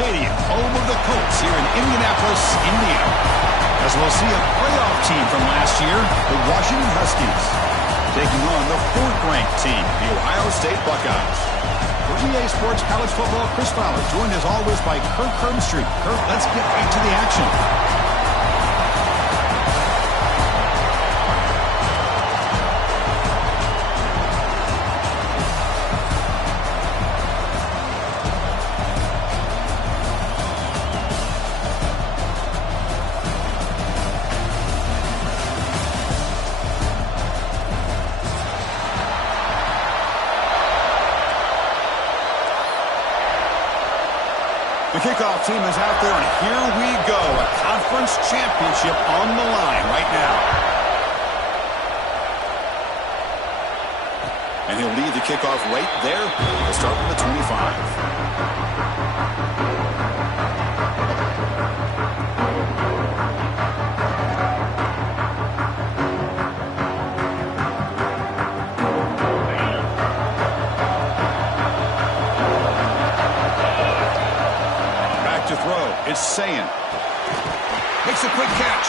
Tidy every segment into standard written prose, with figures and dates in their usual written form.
Stadium, home of the Colts here in Indianapolis, Indiana. As we'll see a playoff team from last year, the Washington Huskies, taking on the 4th-ranked team, the Ohio State Buckeyes. For EA Sports College Football, Chris Fowler, joined as always by Kirk Herbstreit. Kirk, let's get right to the action. The kickoff team is out there, and here we go. A conference championship on the line right now. And he'll lead the kickoff right there. He'll start with the 25. To throw, it's Sayin. Makes a quick catch.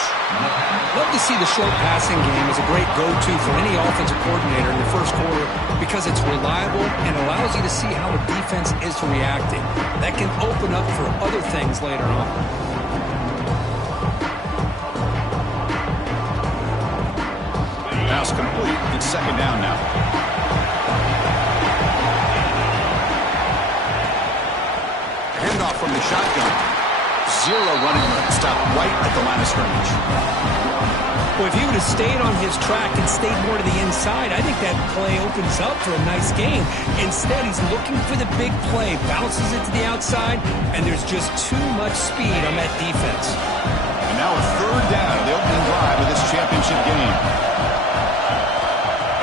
Love to see the short passing game as a great go-to for any offensive coordinator in the first quarter because it's reliable and allows you to see how the defense is reacting. That can open up for other things later on. Pass complete. It's 2nd down now. Handoff from the shotgun. 0 running room. Stop right at the line of scrimmage. Well, if he would have stayed on his track and stayed more to the inside, I think that play opens up for a nice game. Instead, he's looking for the big play, bounces it to the outside, and there's just too much speed on that defense. And now a 3rd down of the opening drive of this championship game.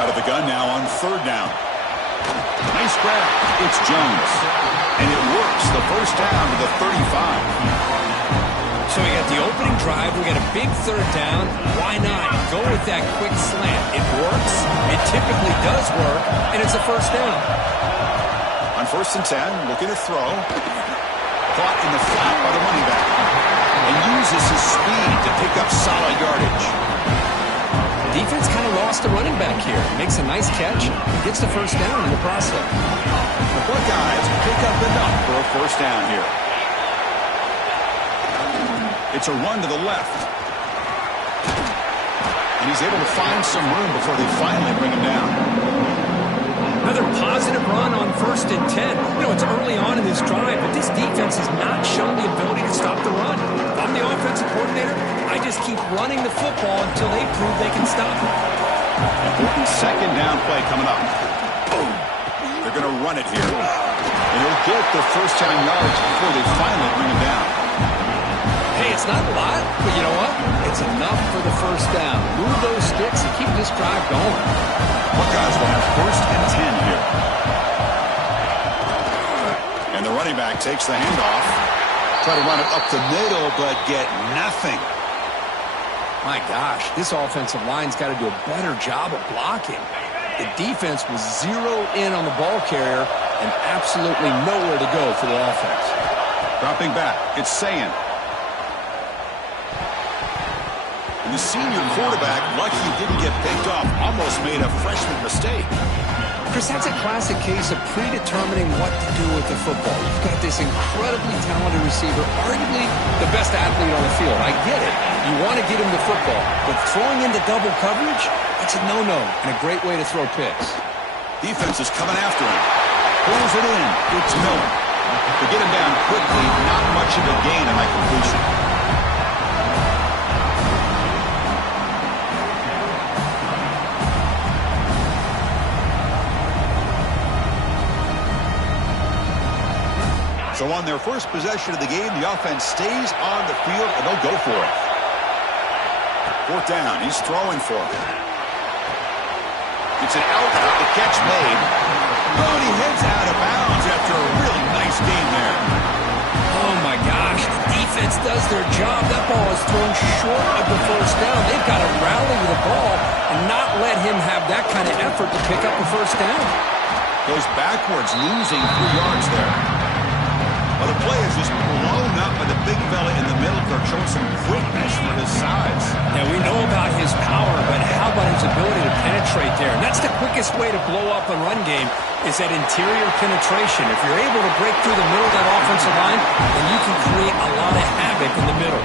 Out of the gun now on 3rd down. Nice grab. It's Jones. And it works. The first down to the 35. So we got the opening drive. We got a big 3rd down. Why not go with that quick slant? It works. It typically does work. And it's a first down. On 1st and 10, looking to throw. Caught in the flat by the running back. And uses his speed to pick up solid yardage. Defense kind of lost a running back here. Makes a nice catch. Gets the first down in the process. The Buckeyes pick up enough for a first down here. It's a run to the left. And he's able to find some room before they finally bring him down. Another positive run on 1st and 10. You know, it's early on in this drive, but this defense has not shown the ability to stop the run. If I'm the offensive coordinator, I just keep running the football until they prove they can stop it. Important 2nd down play coming up. Boom. They're going to run it here. And he'll get the first down yards before they finally bring him down. Hey, it's not a lot, but you know what? It's enough for the first down. Move those sticks and keep this drive going. Buckeyes will have 1st and 10 here. And the running back takes the handoff. Try to run it up the middle, but get nothing. My gosh, this offensive line's got to do a better job of blocking. The defense was 0 in on the ball carrier and absolutely nowhere to go for the offense. Dropping back, it's Sayin. And the senior quarterback, lucky he didn't get picked off, almost made a freshman mistake. Chris, that's a classic case of predetermining what to do with the football. You've got this incredibly talented receiver, arguably the best athlete on the field. I get it. You want to get him the football, but throwing into double coverage, that's a no-no and a great way to throw picks. Defense is coming after him. Pulls it in. It's Miller. To get him down quickly, not much of a gain on that completion. So on their first possession of the game, the offense stays on the field, and they'll go for it. 4th down. He's throwing for it. It's an outlet. The catch made. Oh, and he heads out of bounds after a really nice game there. Oh, my gosh. The defense does their job. That ball is thrown short of the first down. They've got to rally with the ball and not let him have that kind of effort to pick up a first down. Goes backwards, losing 3 yards there. Well, the play is just penetrate there. And that's the quickest way to blow up a run game is that interior penetration. If you're able to break through the middle of that offensive line, then you can create a lot of havoc in the middle.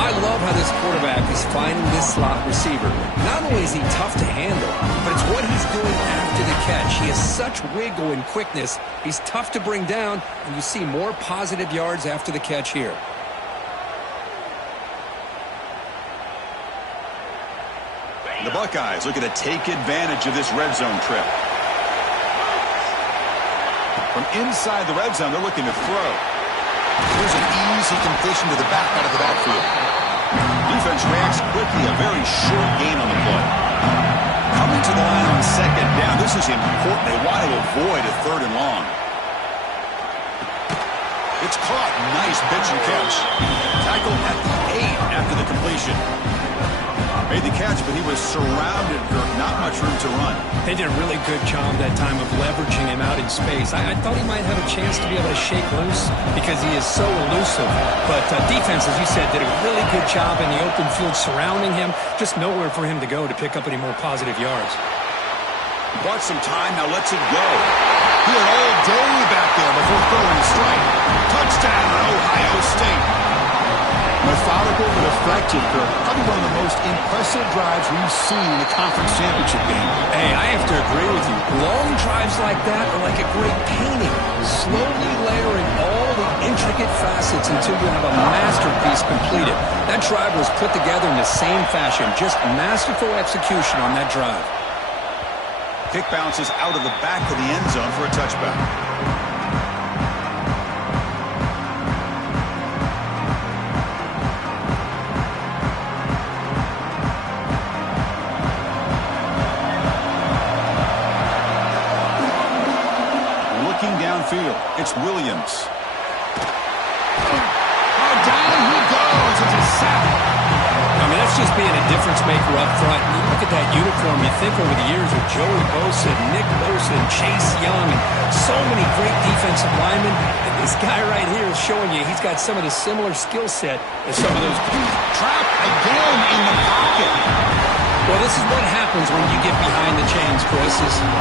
I love how this quarterback is finding this slot receiver. Not only is he tough to handle, but it's what he's doing after the catch. He has such wiggle and quickness. He's tough to bring down, and you see more positive yards after the catch here. The Buckeyes looking to take advantage of this red zone trip. From inside the red zone, they're looking to throw. Here's an easy completion to the back out of the backfield. Defense reacts quickly, a very short gain on the play. Coming to the line on second down, this is important. They want to avoid a third and long. It's caught. Nice pitch and catch. Tackle at the 8 after the completion. Made the catch, but he was surrounded, Kirk. Not much room to run. They did a really good job that time of leveraging him out in space. I thought he might have a chance to be able to shake loose because he is so elusive. But defense, as you said, did a really good job in the open field surrounding him. Just nowhere for him to go to pick up any more positive yards. Bought some time, now lets it go. He had all day back there before throwing a strike. Touchdown, Ohio State. Methodical and effective, Kirk. Probably one of the most impressive drives we've seen in the conference championship game. Hey, I have to agree with you. Long drives like that are like a great painting. Slowly layering all the intricate facets until you have a masterpiece completed. That drive was put together in the same fashion. Just masterful execution on that drive. Kick bounces out of the back of the end zone for a touchback. Downfield, it's Williams. Oh, down he goes. It's a sack. I mean, that's just being a difference maker up front. You look at that uniform, you think over the years with Joey Bosa, Nick Bosa, and Chase Young, and so many great defensive linemen. And this guy right here is showing you he's got some of the similar skill set as some of those. Trapped again in the pocket. Well, this is what happens when you get behind the chains, Chris.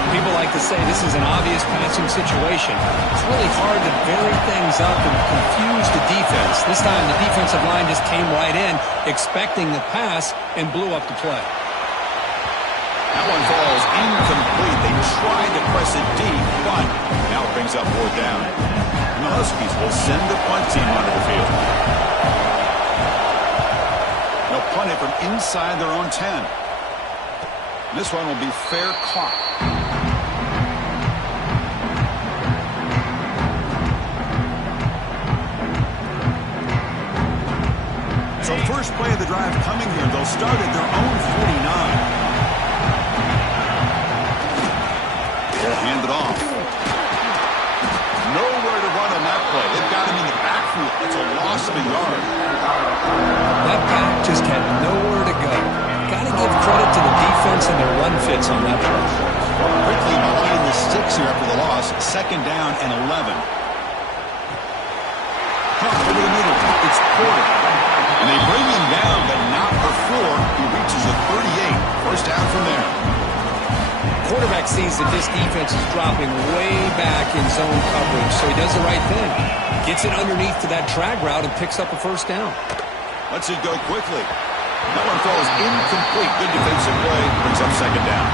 People like to say this is an obvious passing situation. It's really hard to vary things up and confuse the defense. This time the defensive line just came right in, expecting the pass, and blew up the play. That one falls incomplete. They tried to press it deep, but now it brings up fourth down. And the Huskies will send the punt team onto the field. They'll punt it from inside their own 10. This one will be fair caught. So first play of the drive coming here. They'll start at their own 49. They'll hand it off. Nowhere to run on that play. They've got him in the backfield. It's a loss of a yard. That back just had nowhere to go. Got to give credit to the defense and their run fits on that play. Quickly behind the sticks here after the loss. Second down and 11. Pump over the middle. It's Porter. And they bring him down, but not before he reaches the 38. First down from there. Quarterback sees that this defense is dropping way back in zone coverage, so he does the right thing. Gets it underneath to that drag route and picks up a first down. Lets it go quickly. That one falls incomplete. Good defensive play. Brings up second down.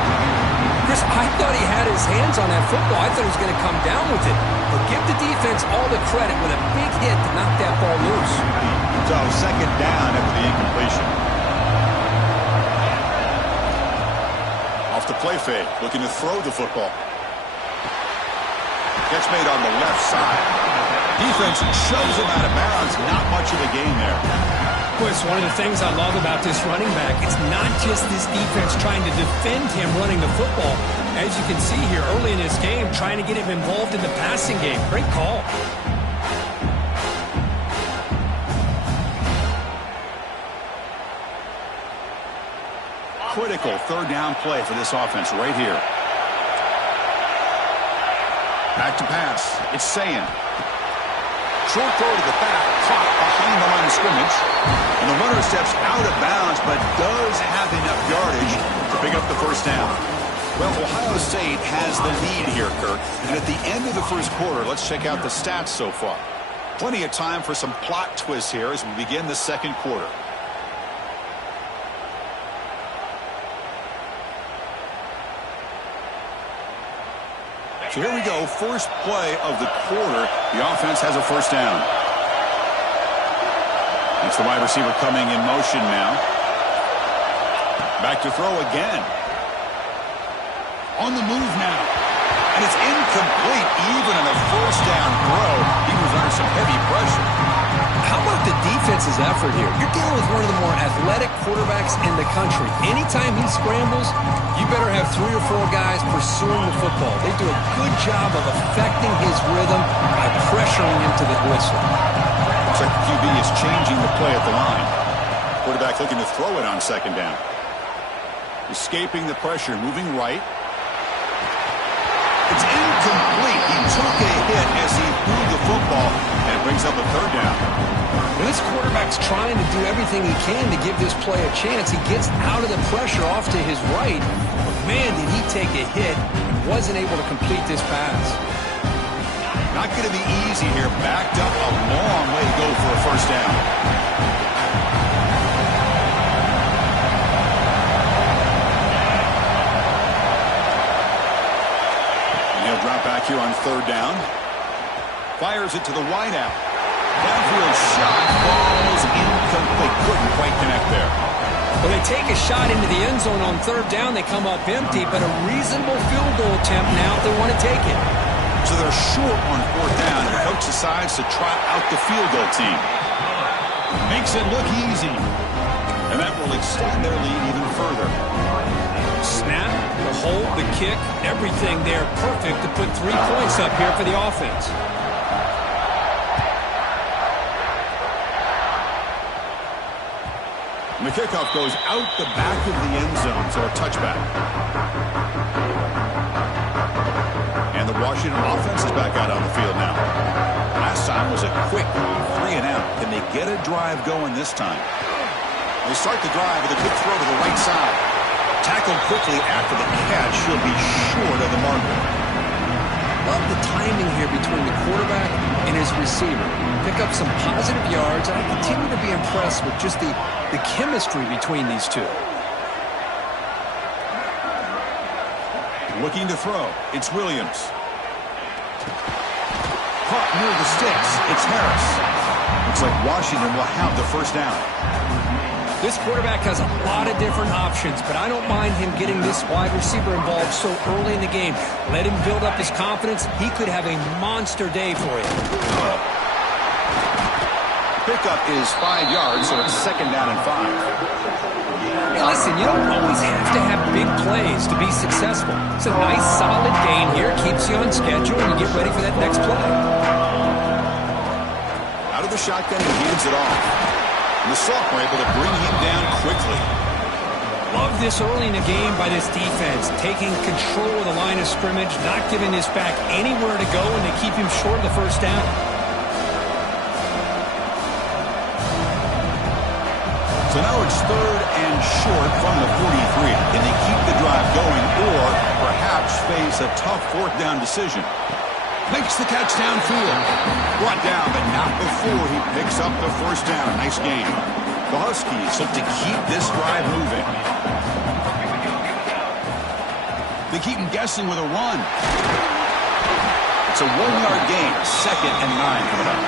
Chris, I thought he had his hands on that football. I thought he was going to come down with it. But give the defense all the credit with a big hit to knock that ball loose. So second down after the incompletion. Off the play fake. Looking to throw the football. Catch made on the left side. Defense shoves him out of bounds. Not much of a gain there. Chris, one of the things I love about this running back, it's not just this defense trying to defend him running the football. As you can see here early in this game, trying to get him involved in the passing game. Great call. Critical third down play for this offense right here. Back to pass. It's Sayin. Short throw to the back, caught behind the line of scrimmage. And the runner steps out of bounds, but does have enough yardage to pick up the first down. Well, Ohio State has the lead here, Kirk. And at the end of the first quarter, let's check out the stats so far. Plenty of time for some plot twists here as we begin the second quarter. So here we go, first play of the quarter. The offense has a first down. It's the wide receiver coming in motion now. Back to throw again. On the move now. And it's incomplete even on a first down throw. He was under some heavy pressure. How about the defense's effort here? You're dealing with one of the more athletic quarterbacks in the country. Anytime he scrambles, you better have 3 or 4 guys pursuing the football. They do a good job of affecting his rhythm by pressuring him to the whistle. Looks like the QB is changing the play at the line. Quarterback looking to throw it on second down. Escaping the pressure, moving right. It's incomplete. He took a hit as he threw the football, and it brings up a third down. When this quarterback's trying to do everything he can to give this play a chance, he gets out of the pressure off to his right. But man, did he take a hit and wasn't able to complete this pass. Not going to be easy here. Backed up a long way to go for a first down. Drop back here on third down. Fires it to the wideout. Downfield shot falls incomplete. Couldn't quite connect there. When they take a shot into the end zone on third down, they come up empty, but a reasonable field goal attempt now if they want to take it. So they're short on fourth down, and the coach decides to trot out the field goal team. Makes it look easy. And that will extend their lead even further. Snap, the hold, the kick, everything there perfect to put 3 points up here for the offense. And the kickoff goes out the back of the end zone, so a touchback. And the Washington offense is back out on the field now. Last time was a quick 3 and out. Can they get a drive going this time? They start the drive with a good throw to the right side. Tackled quickly after the catch. He'll be short of the marker. Love the timing here between the quarterback and his receiver. Pick up some positive yards, and I continue to be impressed with just the chemistry between these two. Looking to throw. It's Williams. Caught near the sticks. It's Harris. Looks like Washington will have the first down. This quarterback has a lot of different options, but I don't mind him getting this wide receiver involved so early in the game. Let him build up his confidence. He could have a monster day for you. Pickup is 5 yards, so it's second down and 5. Hey, listen, you don't always have to have big plays to be successful. It's a nice, solid gain here. Keeps you on schedule, and you get ready for that next play. Out of the shotgun, he hands it off. And the sophomore able to bring him down quickly. Love this early in the game by this defense. Taking control of the line of scrimmage, not giving this back anywhere to go, and they keep him short of the first down. So now it's third and short from the 43. Can they keep the drive going or perhaps face a tough fourth down decision? Makes the catch downfield. Brought down, but not before he picks up the first down. Nice game. The Huskies look to keep this drive moving. They keep him guessing with a run. It's a 1-yard gain. Second and 9 coming up.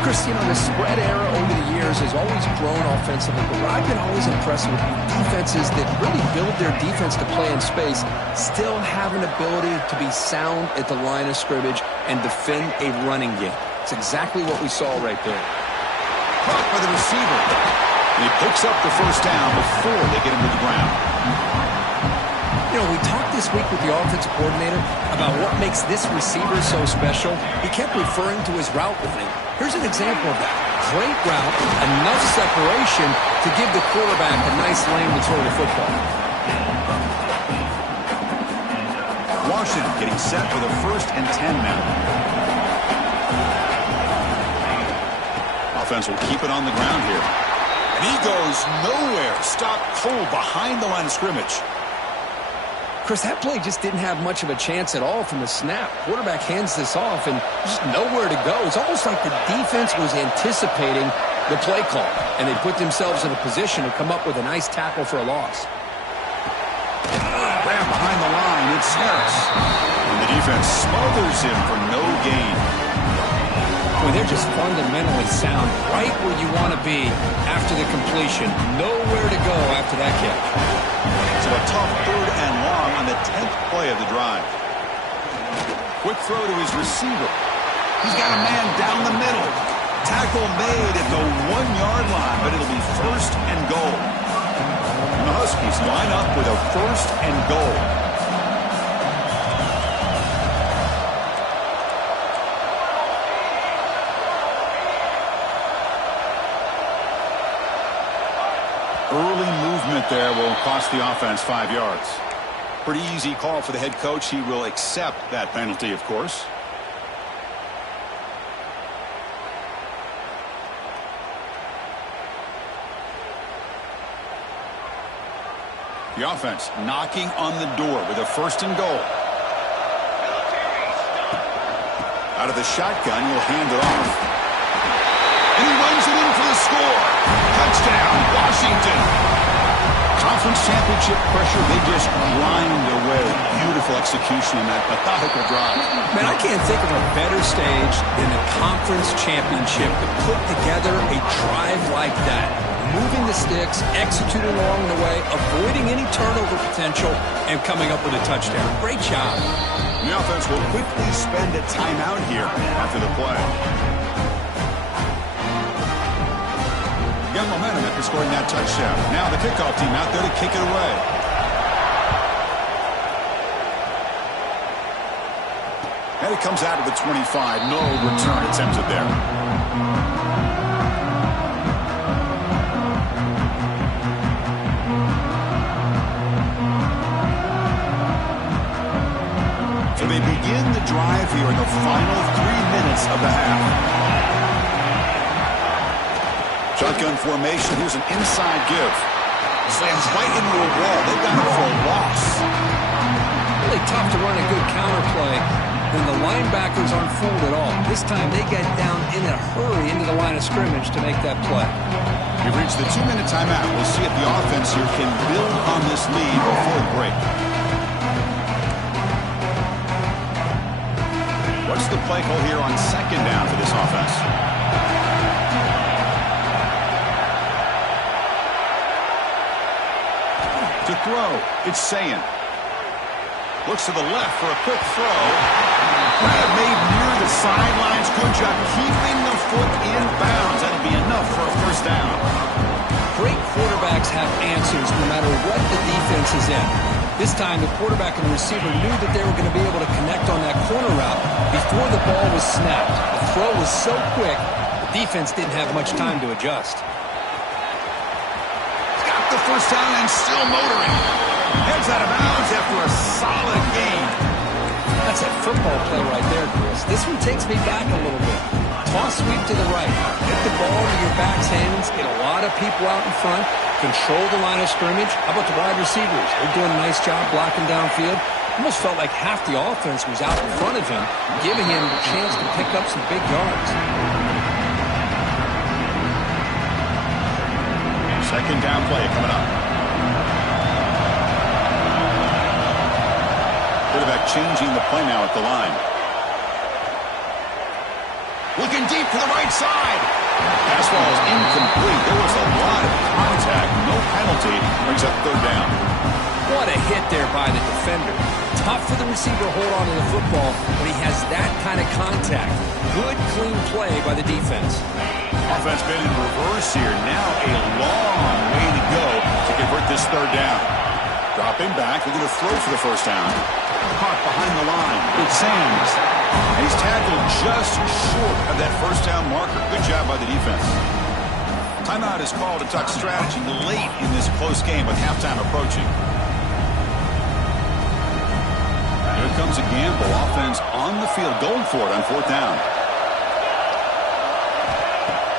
Chris, you know, the spread era over the years has always grown offensively, but what I've been always impressed with defenses that really build their defense to play in space still have an ability to be sound at the line of scrimmage and defend a running game. It's exactly what we saw right there. Caught by the receiver. And he picks up the first down before they get him to the ground. You know, we talked this week with the offensive coordinator about what makes this receiver so special. He kept referring to his route running. Here's an example of that. Great route, enough separation to give the quarterback a nice lane to throw the football. Washington getting set for the 1st and 10 now. offense will keep it on the ground here. And he goes nowhere. Stopped cold behind the line of scrimmage. Chris, that play just didn't have much of a chance at all from the snap. Quarterback hands this off, and just nowhere to go. It's almost like the defense was anticipating the play call, and they put themselves in a position to come up with a nice tackle for a loss. Grab behind the line. It's Harris. And the defense smothers him for no gain. Well, they're just fundamentally sound right where you want to be after the completion. Nowhere to go after that catch. So a tough 3rd and long on the 10th play of the drive. Quick throw to his receiver. He's got a man down the middle. Tackle made at the 1-yard line, but it'll be 1st and goal. And the Huskies line up with a 1st and goal. Early movement there will cost the offense 5 yards. Pretty easy call for the head coach. He will accept that penalty, of course. The offense knocking on the door with a 1st and goal. Out of the shotgun, he'll hand it off. And he runs it in for the score. Touchdown, Washington. Conference championship pressure, they just grind away. Beautiful execution on that methodical drive. Man, I can't think of a better stage than the conference championship to put together a drive like that. Moving the sticks, executing along the way, avoiding any turnover potential, and coming up with a touchdown. Great job. The offense will quickly spend a timeout here after the play. Got momentum after scoring that touchdown. Now the kickoff team out there to kick it away. And it comes out of the 25. No return attempted there. So they begin the drive here in the final 3 minutes of the half. Shotgun formation. Here's an inside give. Slams right into a wall. They've got it for a loss. Really tough to run a good counter play when the linebackers aren't fooled at all. This time they get down in a hurry into the line of scrimmage to make that play. We've reached the 2-minute timeout. We'll see if the offense here can build on this lead before the break. What's the play call here on 2nd down for this offense? To throw, it's Sayin. Looks to the left for a quick throw. Grab made near the sidelines. Good job keeping the foot in bounds. That'll be enough for a 1st down. Great quarterbacks have answers no matter what the defense is in. This time, the quarterback and the receiver knew that they were going to be able to connect on that corner route before the ball was snapped. The throw was so quick, the defense didn't have much time to adjust. The 1st down and still motoring. Heads out of bounds after a solid gain. That's a football play right there, Chris. This one takes me back a little bit. Toss sweep to the right. Get the ball into your back's hands. Get a lot of people out in front. Control the line of scrimmage. How about the wide receivers? They're doing a nice job blocking downfield. Almost felt like half the offense was out in front of him, giving him the chance to pick up some big yards. 2nd down play coming up. Quarterback changing the play now at the line. Looking deep to the right side. Pass ball is incomplete. There was a lot of contact. No penalty. Brings up 3rd down. What a hit there by the defender. Tough for the receiver to hold on to the football when he has that kind of contact. Good, clean play by the defense. Offense been in reverse here. Now a long way to go to convert this 3rd down. Dropping back. They're going to throw for the 1st down. Caught behind the line. It's Sams. And he's tackled just short of that 1st down marker. Good job by the defense. Timeout is called to talk strategy late in this close game with halftime approaching. Here comes a gamble. Offense on the field going for it on 4th down.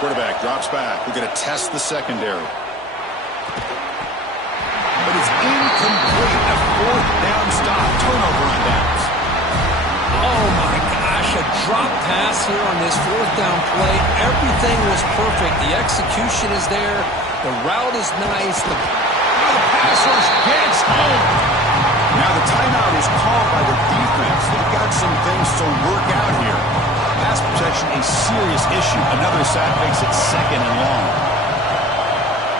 Quarterback drops back. We're going to test the secondary. But it's incomplete. A fourth down stop. Turnover on downs. Oh, my gosh. A drop pass here on this fourth down play. Everything was perfect. The execution is there. The route is nice. The pass rush gets home. Now the timeout is called by the defense. They've got some things to work out here. Pass protection a serious issue. Another sack makes it second and long.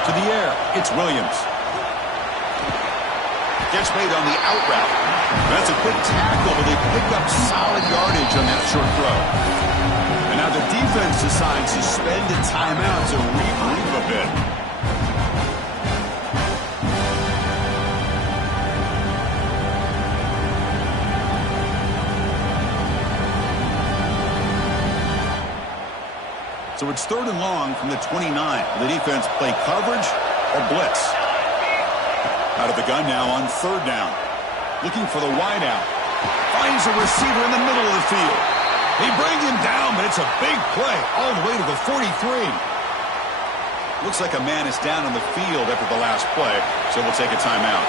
To the air, it's Williams. Gets made on the out route. That's a quick tackle, but they pick up solid yardage on that short throw. And now the defense decides to spend a timeout to regroup a bit. So it's third and long from the 29. The defense play coverage or blitz. Out of the gun now on third down. Looking for the wideout. Finds a receiver in the middle of the field. They bring him down, but it's a big play all the way to the 43. Looks like a man is down on the field after the last play, so we'll take a timeout.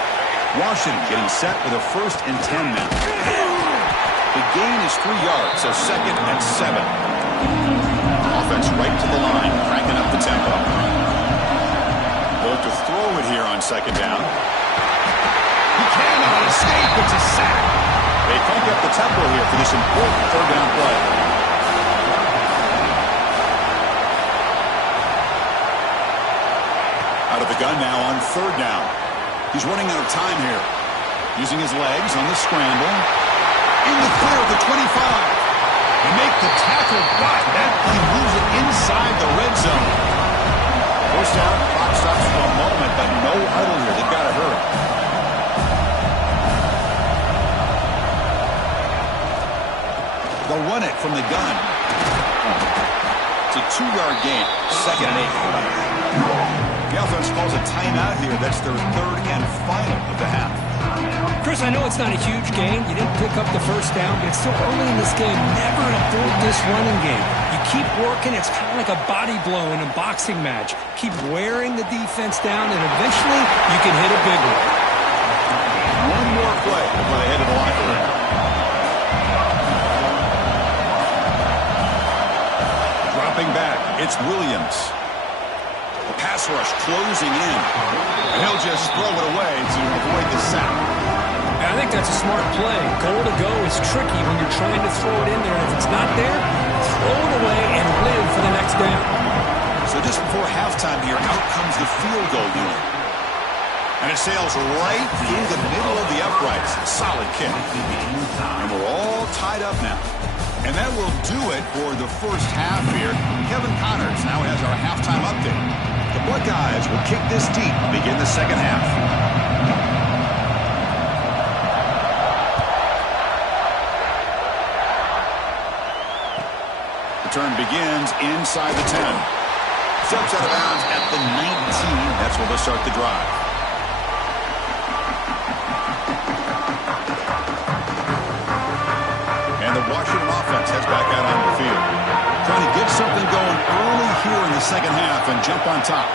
Washington getting set with a 1st and 10 now. The gain is 3 yards, so 2nd and 7. Offense right to the line, cranking up the tempo. They'll look to throw it here on 2nd down. He cannot escape. It's a sack. They crank up the tempo here for this important 3rd down play. Out of the gun now on 3rd down. He's running out of time here. Using his legs on the scramble. In the clear of the 25. They make the tackle, but that play moves it inside the red zone. First down, clock stops for a moment, but no huddle here. They've got to hurry. They'll run it from the gun. It's a 2-yard gain, 2nd and 8. The offense calls a timeout here. That's their 3rd and final of the half. Chris, I know it's not a huge gain. You didn't pick up the first down, but it's still early in this game. Never abort this running game. You keep working. It's kind of like a body blow in a boxing match. Keep wearing the defense down, and eventually you can hit a big one. One more play before they head to the locker room. Dropping back, it's Williams. The pass rush closing in. And he'll just throw it away to avoid the sack. I think that's a smart play. Goal to go is tricky when you're trying to throw it in there. If it's not there, throw it away and live for the next down. So just before halftime here, out comes the field goal unit. And it sails right through the middle of the uprights. Solid kick. And we're all tied up now. And that will do it for the first half here. Kevin Connors now has our halftime update. The Buckeyes will kick this deep and begin the second half. Turn begins inside the 10. Steps out of bounds at the 19. That's where they'll start the drive. And the Washington offense heads back out on the field. Trying to get something going early here in the second half and jump on top.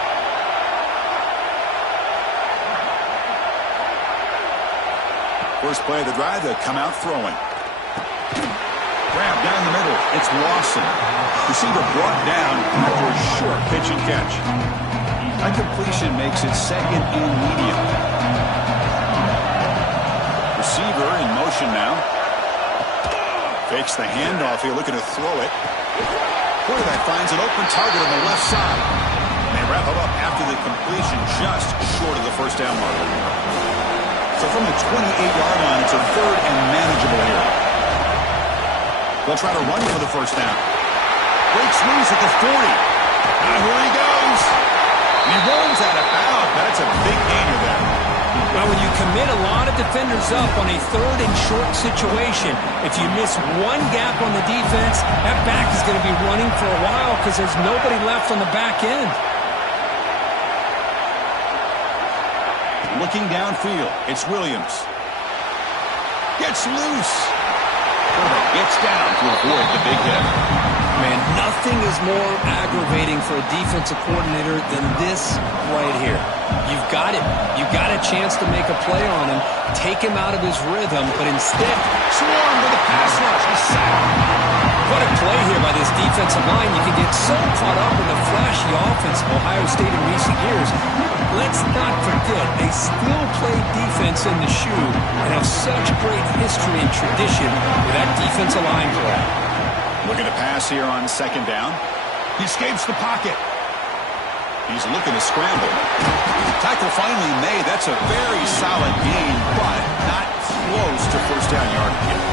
First play of the drive, they'll come out throwing. Grab down the middle. It's Lawson. Receiver brought down after a short pitch and catch. That completion makes it 2nd and medium. Receiver in motion now. Fakes the handoff here, looking to throw it. Quarterback finds an open target on the left side. And they wrap him up after the completion just short of the first down mark. So from the 28-yard line, it's a 3rd and manageable here. They'll try to run for the first down. Breaks loose at the 40. Now here he goes. And he runs out of bounds. That's a big gainer there. Well, when you commit a lot of defenders up on a 3rd and short situation, if you miss one gap on the defense, that back is going to be running for a while because there's nobody left on the back end. Looking downfield, it's Williams. Gets loose. Quarterback gets down to avoid the big hit. Man, nothing is more aggravating game for a defensive coordinator than this right here. You've got him. You've got a chance to make a play on him, take him out of his rhythm, but instead, swarmed with a pass rush. He's sacked. What a play here by this defensive line. You can get so caught up in the flashy offense of Ohio State in recent years. Let's not forget, they still play defense in the shoe and have such great history and tradition with that defensive line play. Looking to pass here on second down. He escapes the pocket. He's looking to scramble. Tackle finally made. That's a very solid gain, but not close to first down yardage yet.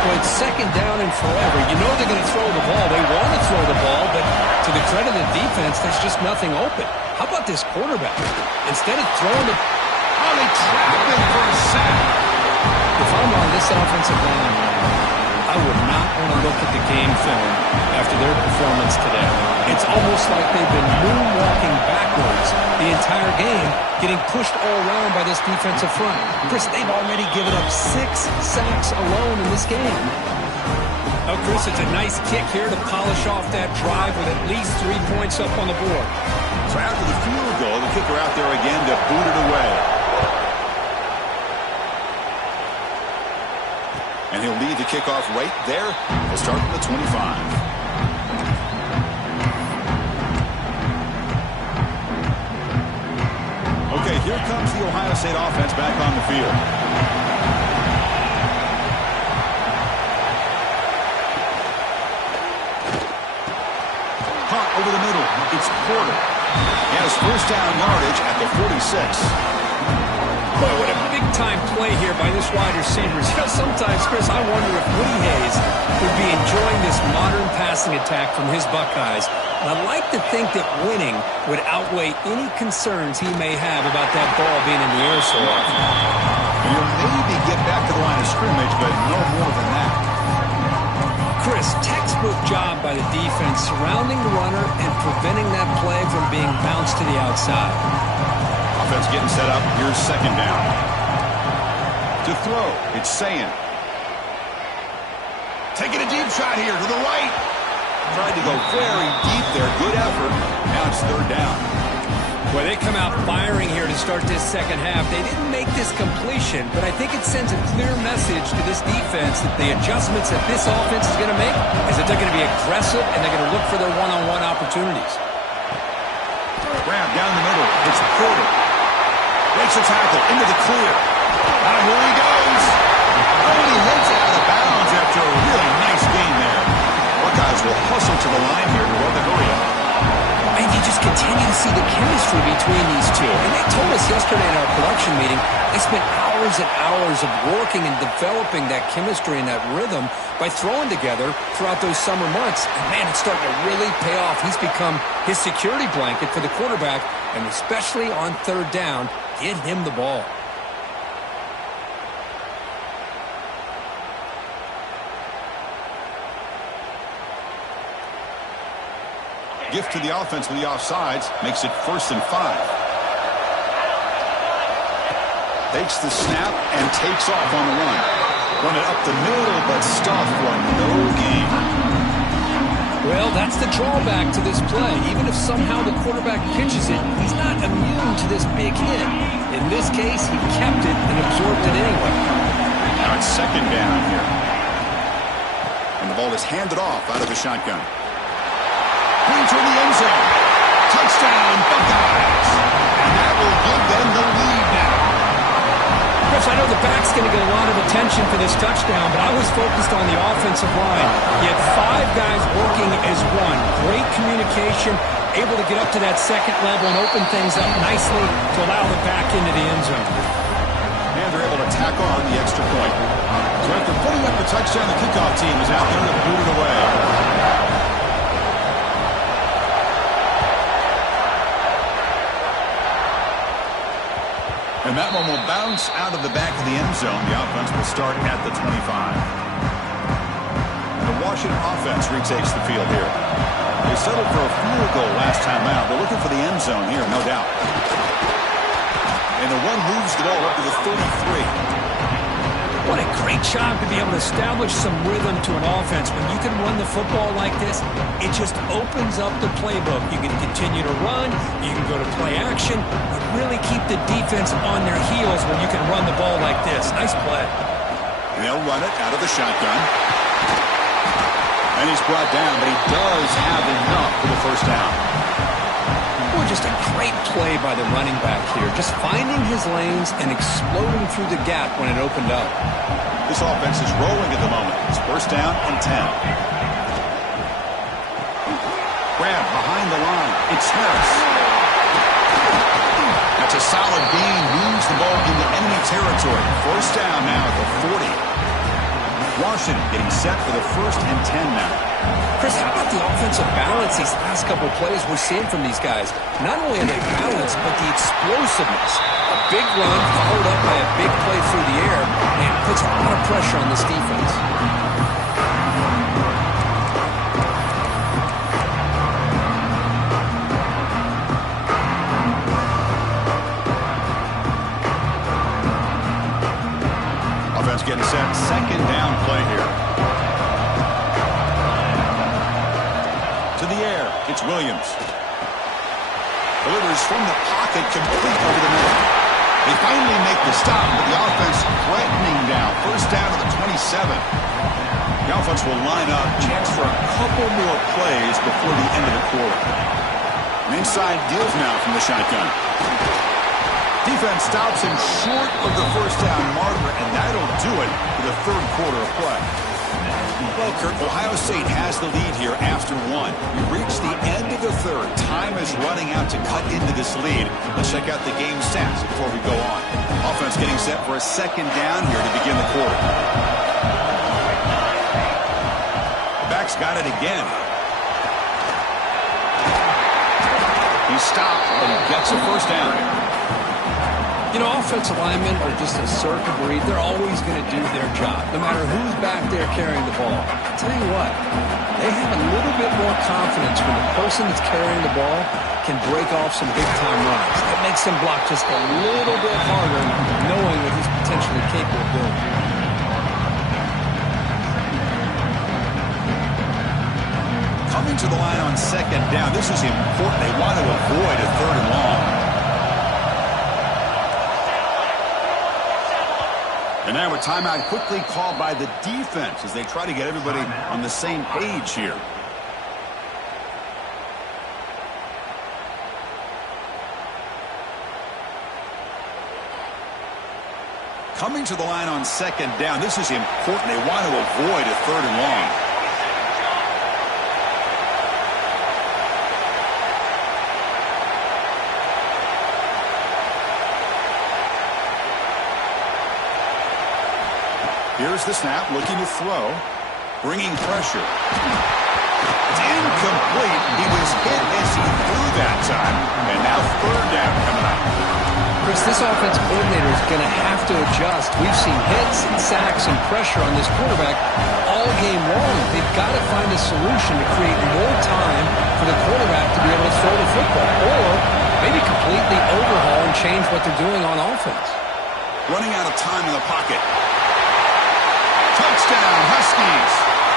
Well, it's second down and forever. You know they're going to throw the ball. They want to throw the ball, but to the credit of the defense, there's just nothing open. How about this quarterback? Instead of throwing the... Oh, they trap him for a sack. If I'm on this offensive line, I would not want to look at the game film after their performance today. It's almost like they've been moonwalking backwards the entire game, getting pushed all around by this defensive front. Chris, they've already given up 6 sacks alone in this game. Oh, Chris, it's a nice kick here to polish off that drive with at least 3 points up on the board. So after the field goal, the kicker out there again to boot it away. And he'll lead the kickoff right there. He'll start from the 25. Okay, here comes the Ohio State offense back on the field. Hunt over the middle. It's Porter. He has first down yardage at the 46. Boy, what a big-time play here by this wide receivers. You know, sometimes, Chris, I wonder if Woody Hayes would be enjoying this modern passing attack from his Buckeyes. And I'd like to think that winning would outweigh any concerns he may have about that ball being in the air so often. You'll maybe get back to the line of scrimmage, but no more than that. Chris, textbook job by the defense surrounding the runner and preventing that play from being bounced to the outside. Offense getting set up. Here's second down. To throw, it's Sayin. Taking a deep shot here to the right. Tried to go very deep there. Good effort. Now it's third down. Well, they come out firing here to start this second half. They didn't make this completion, but I think it sends a clear message to this defense that the adjustments that this offense is going to make is that they're going to be aggressive and they're going to look for their one-on-one opportunities. Grab down the middle. It's Porter. Breaks the tackle into the clear. Now here he goes. Oh, he hits it out of bounds after a really nice game there. Buckeyes will hustle to the line here to run the hurry up. And you just continue to see the chemistry between these two. And they told us yesterday in our production meeting, they spent hours and hours of working and developing that chemistry and that rhythm by throwing together throughout those summer months. And man, it's starting to really pay off. He's become his security blanket for the quarterback, and especially on third down, get him the ball. Gift to the offense with the offsides. Makes it 1st and 5. Takes the snap and takes off on the run. Run it up the middle, but stuffed for no gain. Well, that's the drawback to this play. Even if somehow the quarterback pitches it, he's not immune to this big hit. In this case, he kept it and absorbed it anyway. Now it's second down here. And the ball is handed off out of the shotgun. Into the end zone. Touchdown, Buckeyes. And that will give them the lead now. Chris, I know the back's going to get a lot of attention for this touchdown, but I was focused on the offensive line. You had 5 guys working as one. Great communication, able to get up to that second level and open things up nicely to allow the back into the end zone. And they're able to tack on the extra point. So after putting up the touchdown, the kickoff team is out there to boot it away. And that one will bounce out of the back of the end zone. The offense will start at the 25. And the Washington offense retakes the field here. They settled for a field goal last time out. They're looking for the end zone here, no doubt. And the one moves the ball up to the 33. What a great job to be able to establish some rhythm to an offense. When you can run the football like this, it just opens up the playbook. You can continue to run, you can go to play action, but really keep the defense on their heels when you can run the ball like this. Nice play. They'll run it out of the shotgun. And he's brought down, but he does have enough for the first down. Boy, just a great play by the running back here. Just finding his lanes and exploding through the gap when it opened up. This offense is rolling at the moment. It's first down and 10. Grab behind the line. It's Harris. That's a solid gain. Moves the ball into enemy territory. First down now at the 40. Washington getting set for the first and 10 now. Chris, how about the offensive balance these last couple of plays we're seeing from these guys? Not only are they balanced, but the explosiveness. A big run followed up by a big play through the air, and puts a lot of pressure on this defense. Offense getting set. Second down play here. To the air. It's Williams. Delivers from the pocket, complete over the middle. They finally make the stop, but the offense threatening down. First down to the 27. The offense will line up. Chance for a couple more plays before the end of the quarter. An inside deals now from the shotgun. Defense stops him short of the first down marker, and that'll do it for the third quarter of play. Well, Kurt, Ohio State has the lead here after one. We reach the end of the third. Time is running out to cut into this lead. Let's check out the game stats before we go on. Offense getting set for a second down here to begin the quarter. Back's got it again. He stopped and gets a first down. You know, offensive linemen are just a circuit breed. They're always going to do their job, no matter who's back there carrying the ball. I'll tell you what, they have a little bit more confidence when the person that's carrying the ball can break off some big-time runs. That makes them block just a little bit harder, knowing what he's potentially capable of doing. Coming to the line on second down, this is important. They want to avoid a third and long. And now a timeout quickly called by the defense as they try to get everybody on the same page here. Coming to the line on second down, this is important. They want to avoid a third and long. Here's the snap, looking to throw, bringing pressure. It's incomplete. He was hit as he threw that time, and now third down coming up. Chris, this offense coordinator is going to have to adjust. We've seen hits and sacks and pressure on this quarterback all game long. They've got to find a solution to create more time for the quarterback to be able to throw the football, or maybe completely overhaul and change what they're doing on offense. Running out of time in the pocket. Touchdown, Huskies,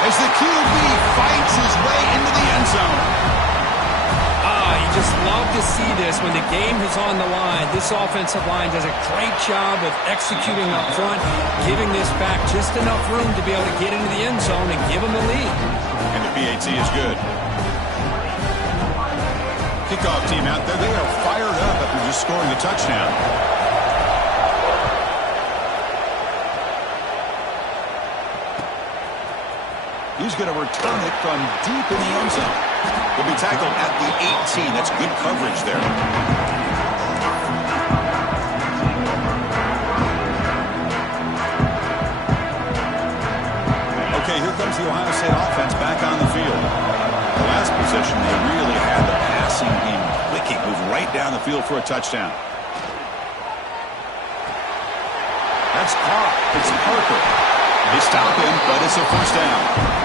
as the QB fights his way into the end zone. You just love to see this when the game is on the line. This offensive line does a great job of executing up front, giving this back just enough room to be able to get into the end zone and give them the lead. And the PAT is good. Kickoff team out there, they are fired up after just scoring a touchdown. He's going to return it from deep in the end zone. Will be tackled at the 18. That's good coverage there. Okay, here comes the Ohio State offense back on the field. The last possession, they really had the passing game clicking. Moved right down the field for a touchdown. That's caught. It's Parker. They stop him, but it's a first down.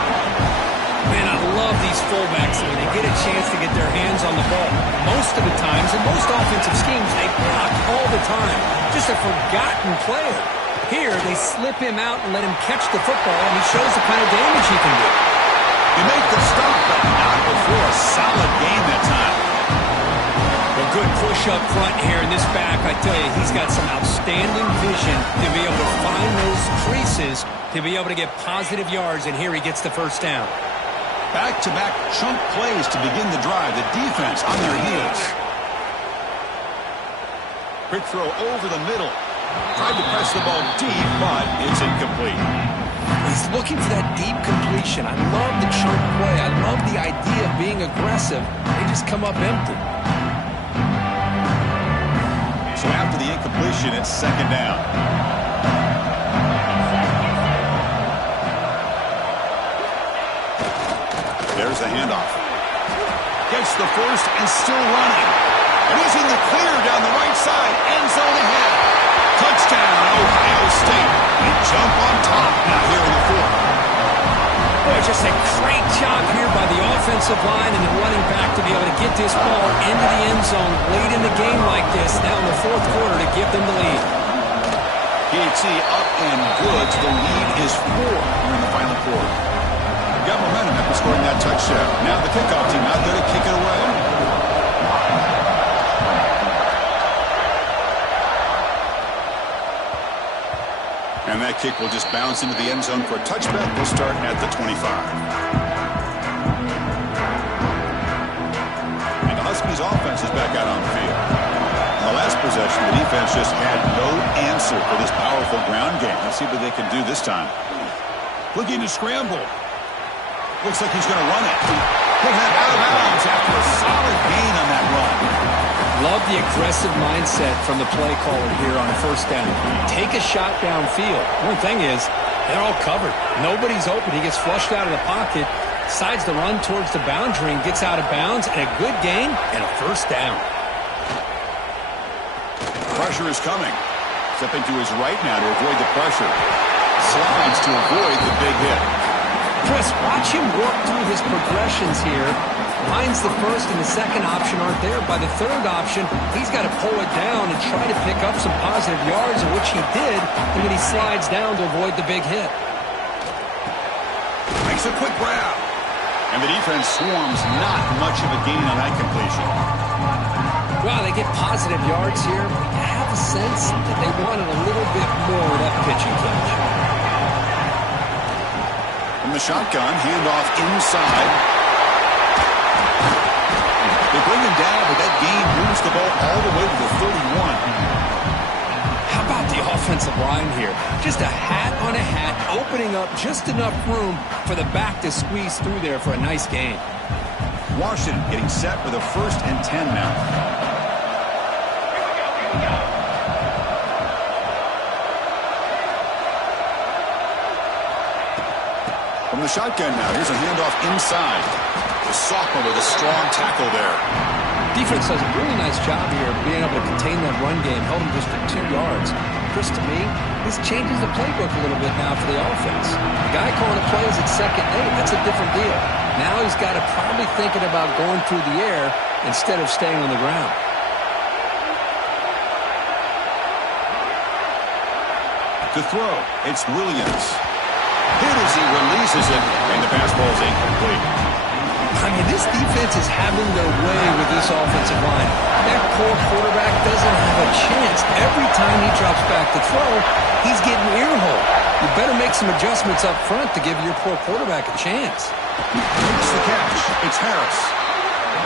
Man, I love these fullbacks when they get a chance to get their hands on the ball. Most of the times, in most offensive schemes, they block all the time. Just a forgotten player. Here, they slip him out and let him catch the football, and he shows the kind of damage he can do. He made the stop, but not before a solid gain that time. A good push up front here in this back. I tell you, he's got some outstanding vision to be able to find those creases, to be able to get positive yards, and here he gets the first down. Back-to-back chunk plays to begin the drive. The defense on their heels. Quick throw over the middle. Tried to press the ball deep, but it's incomplete. He's looking for that deep completion. I love the chunk play. I love the idea of being aggressive. They just come up empty. So after the incompletion, it's second down. There's the handoff. Gets the first and still running. And he's in the clear down the right side. End zone ahead. Touchdown, Ohio State. They jump on top now here in the fourth. Boy, just a great job here by the offensive line and the running back to be able to get this ball into the end zone late in the game like this, now in the fourth quarter, to give them the lead. PHC up and good. The lead is 4 here in the final quarter. Got momentum after scoring that touchdown. Now the kickoff team out there to kick it away. And that kick will just bounce into the end zone for a touchback. We'll start at the 25. And the Huskies offense is back out on the field. In the last possession, the defense just had no answer for this powerful ground game. Let's see what they can do this time. Looking to scramble. Looks like he's going to run it. He'll have out of bounds after a solid gain on that run. Love the aggressive mindset from the play caller here on first down. Take a shot downfield. One thing is, they're all covered. Nobody's open. He gets flushed out of the pocket, decides to run towards the boundary and gets out of bounds, and a good gain and a first down. Pressure is coming. Stepping to his right now to avoid the pressure. Slides to avoid the big hit. Chris, watch him work through his progressions here. Finds the first and the second option aren't there. By the third option, he's got to pull it down and try to pick up some positive yards, in which he did, and then he slides down to avoid the big hit. Makes a quick grab. And the defense swarms, not much of a gain on that completion. Well, they get positive yards here, but you have a sense that they wanted a little bit more with that pitching catch. From the shotgun, handoff inside. They bring him down, but that gain moves the ball all the way to the 31. How about the offensive line here? Just a hat on a hat, opening up just enough room for the back to squeeze through there for a nice gain. Washington getting set for the 1st and 10 now. From the shotgun now, here's a handoff inside. The sophomore with a strong tackle there. Defense does a really nice job here of being able to contain that run game, held him just for 2 yards. Chris, to me, this changes the playbook a little bit now for the offense. The guy calling the plays at 2nd and 8, that's a different deal. Now he's got to probably thinking about going through the air instead of staying on the ground. To throw, it's Williams. Hit as he releases it, and the pass ball is incomplete. I mean, this defense is having their way with this offensive line. That poor quarterback doesn't have a chance. Every time he drops back to throw, he's getting earholed. You better make some adjustments up front to give your poor quarterback a chance. Makes the catch. It's Harris.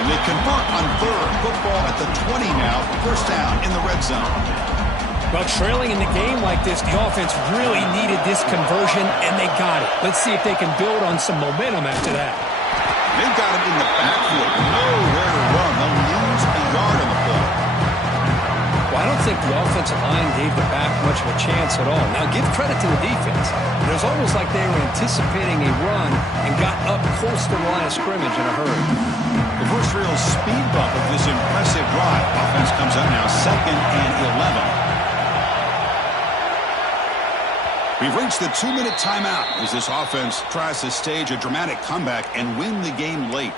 And they convert on 3rd. Football at the 20 now. First down in the red zone. Well, trailing in the game like this, the offense really needed this conversion, and they got it. Let's see if they can build on some momentum after that. They've got him in the backfield. Nowhere to run. They'll lose a yard on the play. Well, I don't think the offensive line gave the back much of a chance at all. Now, give credit to the defense. It was almost like they were anticipating a run and got up close to the line of scrimmage in a hurry. The first real speed bump of this impressive drive. Offense comes up now 2nd and 11. We've reached the 2-minute timeout as this offense tries to stage a dramatic comeback and win the game late.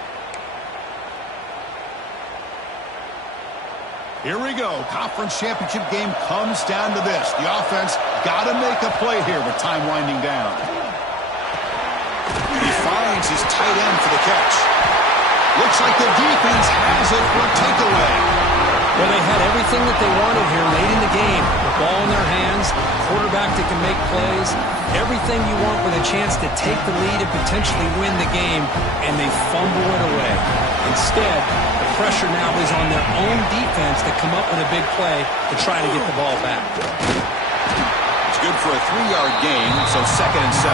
Here we go. Conference championship game comes down to this. The offense got to make a play here with time winding down. He finds his tight end for the catch. Looks like the defense has it for a takeaway. Well, they had everything that they wanted here late in the game. The ball in their hands, quarterback that can make plays, everything you want with a chance to take the lead and potentially win the game, and they fumble it away. Instead, the pressure now is on their own defense to come up with a big play to try to get the ball back. It's good for a 3-yard gain, so 2nd and 7.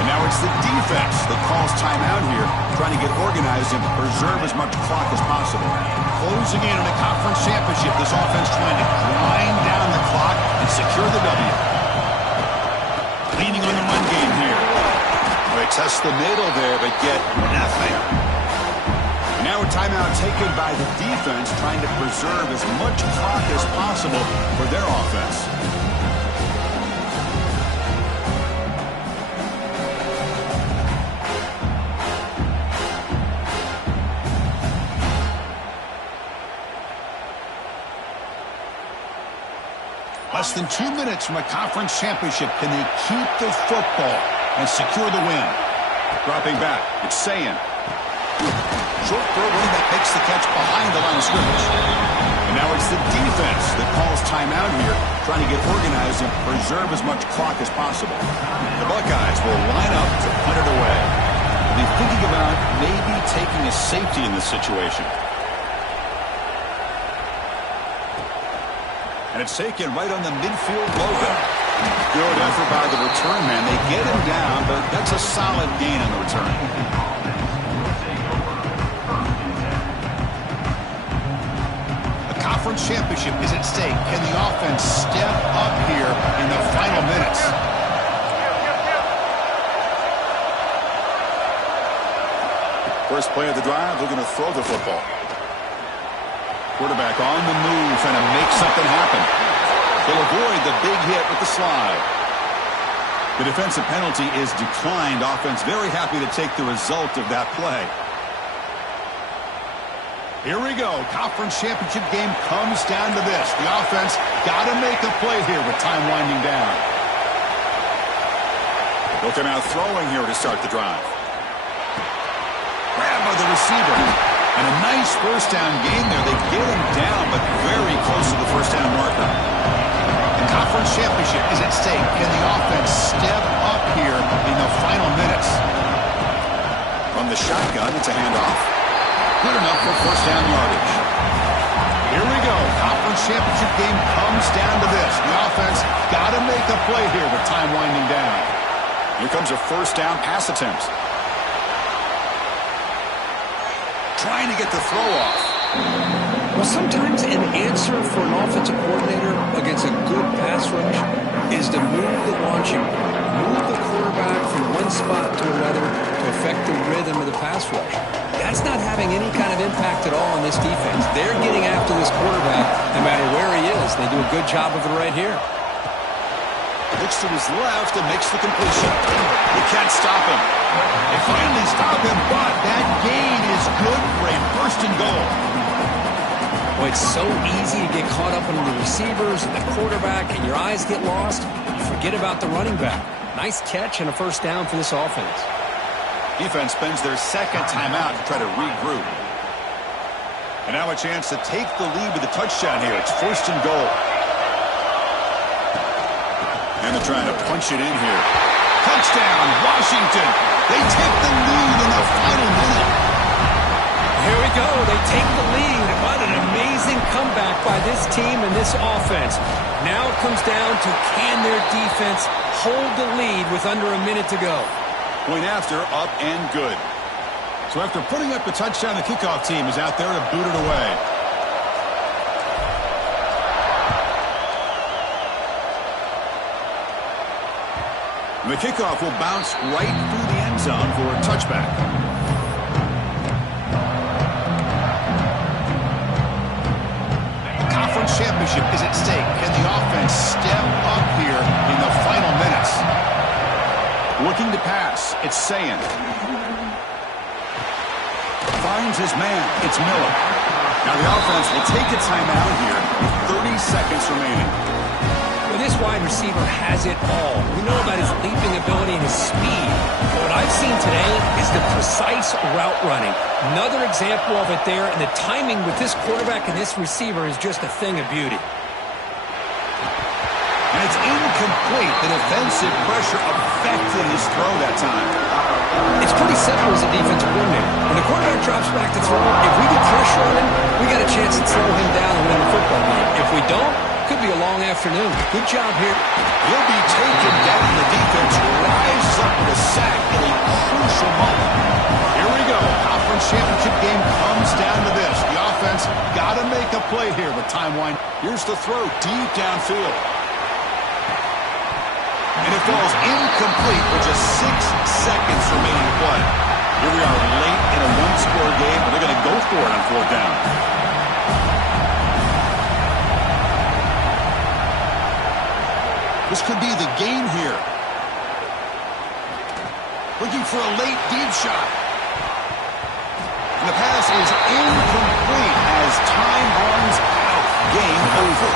And now it's the defense that calls timeout here, trying to get organized and preserve as much clock as possible. Closing in on a conference championship, this offense trying to grind down the clock and secure the W. Leaning on the run game here. They test the middle there, but get nothing. And now a timeout taken by the defense, trying to preserve as much clock as possible for their offense. Less than 2 minutes from a conference championship. Can they keep the football and secure the win? Dropping back, it's Sayin. Short throw, running back makes the catch behind the line of scrimmage. And now it's the defense that calls timeout here, trying to get organized and preserve as much clock as possible. The Buckeyes will line up to punt it away. They'll be thinking about maybe taking a safety in this situation. And it's taken right on the midfield logo. Good effort by the return man. They get him down, but that's a solid gain on the return. The conference championship is at stake. Can the offense step up here in the final minutes? First play of the drive, they're going to throw the football. Quarterback on the move, trying to make something happen. They'll avoid the big hit with the slide. The defensive penalty is declined. Offense very happy to take the result of that play. Here we go. Conference championship game comes down to this. The offense got to make a play here with time winding down. They'll come out throwing here to start the drive. Grab by the receiver. And a nice first down gain there. They get him down, but very close to the first down marker. The conference championship is at stake. Can the offense step up here in the final minutes? From the shotgun, it's a handoff. Good enough for first down yardage. Here we go. Conference championship game comes down to this. The offense got to make a play here with time winding down. Here comes a first down pass attempt. Trying to get the throw off. Well, sometimes an answer for an offensive coordinator against a good pass rush is to move the launching, move the quarterback from one spot to another to affect the rhythm of the pass rush. That's not having any kind of impact at all on this defense. They're getting after this quarterback no matter where he is. They do a good job of it right here. Looks to his left and makes the completion. You can't stop him. They finally stop him, but that gain is good for a first and goal. Well, it's so easy to get caught up under the receivers and the quarterback, and your eyes get lost. You forget about the running back. Nice catch and a first down for this offense. Defense spends their second timeout to try to regroup. And now a chance to take the lead with a touchdown here. It's first and goal. And they're trying to punch it in here. Touchdown, Washington. They take the lead in the final minute. Here we go. They take the lead. What an amazing comeback by this team and this offense. Now it comes down to can their defense hold the lead with under a minute to go. Point after, up and good. So after putting up the touchdown, the kickoff team is out there to boot it away. The kickoff will bounce right through the end zone for a touchback. Conference championship is at stake. Can the offense step up here in the final minutes? Looking to pass, it's Sayin. Finds his man, it's Miller. Now the offense will take a timeout here with 30 seconds remaining. Well, this wide receiver has it all. We know about his leaping ability and his speed. But what I've seen today is the precise route running. Another example of it there, and the timing with this quarterback and this receiver is just a thing of beauty. And it's incomplete. The defensive pressure affected his throw that time. It's pretty simple as a defensive coordinator. When the quarterback drops back to throw, if we get pressure on him, we got a chance to slow him down and win the football game. If we don't, could be a long afternoon. Good job here. He'll be taken down. The defense rises up with a sack in a crucial moment. Here we go. Conference championship game comes down to this. The offense got to make a play here with time wind. Here's the throw deep downfield. And it falls incomplete with just 6 seconds remaining to play. Here we are late in a one-score game, but they're going to go for it on 4th down. This could be the game here. Looking for a late deep shot. And the pass is incomplete as time runs out. Game over.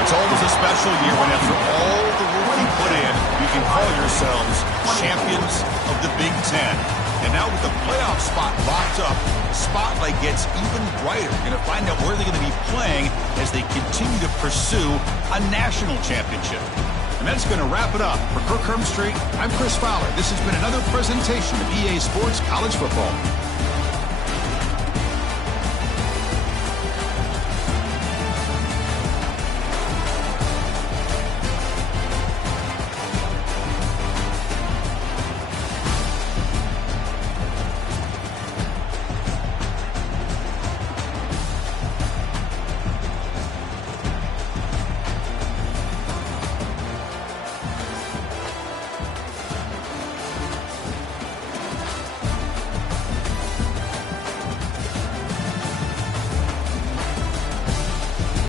It's always a special year when after all the work you put in, you can call yourselves champions of the Big Ten. And now with the playoff spot locked up, the spotlight gets even brighter. You're going to find out where they're going to be playing as they continue to pursue a national championship. And that's going to wrap it up. For Kirk Herbstreit, I'm Chris Fowler. This has been another presentation of EA Sports College Football.